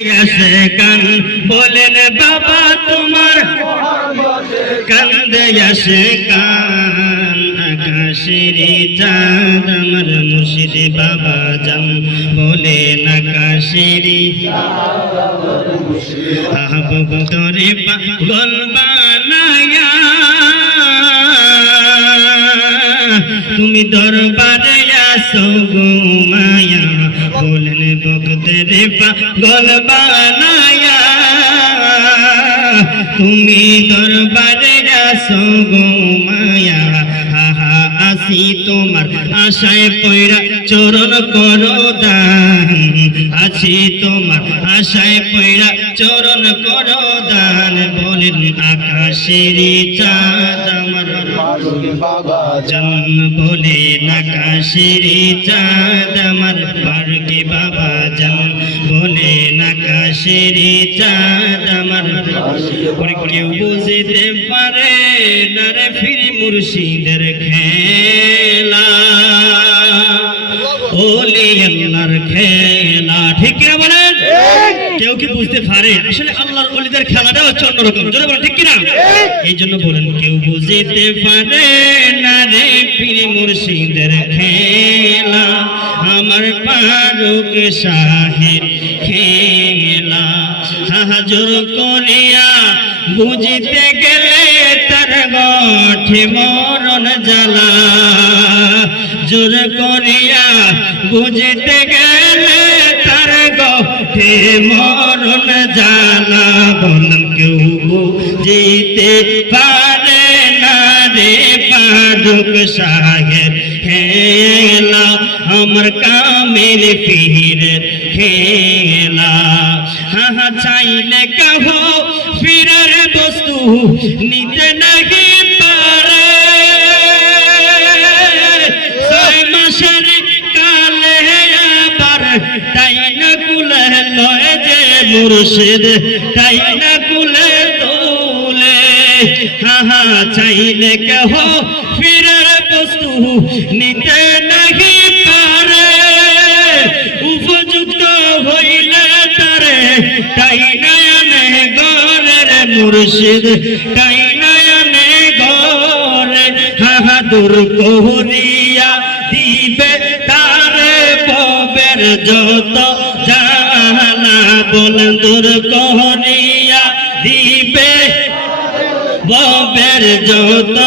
কান বলেন বাবা তোমার কান্দে আসে কান আকাশের চাঁদ আমার মুর্শিদ বাবা জান বলেন আকাশের তোরে পাগল বানায়া তুমি দরবারে আসো গো মায়া বলেন ভক্তের পাগল বানায়া তুমি দরবারে আসো গো মায়া আহা আসি তোমার আশায় পয়রা চরণ করো দান আছি তোমার আশায় পয়রা চরণ করো দান বলেন আকাশের চাঁদ আমার জান বলেন আকাশের চাঁদ আমার পারকে বাবা জান বলেন আকাশের চাঁদ আমার কেউ বুঝতে পারে না রে ফিরি মুর্শিদের খেলা ওলি আল্লাহর খেলা ঠিক কিনা বলেন কেউ কি বুঝতে পারে আসলে আল্লাহর ওলিদের খেলাটা হচ্ছে অন্যরকম জোরে বলেন ঠিক কিনা এই জন্য বলেন কেউ বুঝতে পারে না রে ফিরি মুর্শিদের খেলা আমার ফারুক শাহের খেলা হাজুর করিয়া বুঝতে গেলে তার গঠে মরণ জ্বালা জোর করিয়া বুঝতে গেলে তার গঠে মরণ জ্বালা বলেন কেউ বুঝতে পারে না রে ফারুক শাহের খেলা আমার কামের পীরের খেলা হা চাইলে কাহো ফিরার বস্তু নিতে নাহি পারে 6 মাসের কালে আবার তাই না কুলে লয় যে মুর্শিদ তাই না কুলে তোলে হা চাইলে কাহো ফিরার বস্তু নিতে নাহি পারে উপযুক্ত হইলে তারে তাই নয়নে গরের মুর্শিদ তাই নয়নে গরে হাহাদুর কোহরিয়া দিবে তারে ববের যত জানা বলেন দূর কোহরিয়া দিবে ববের যত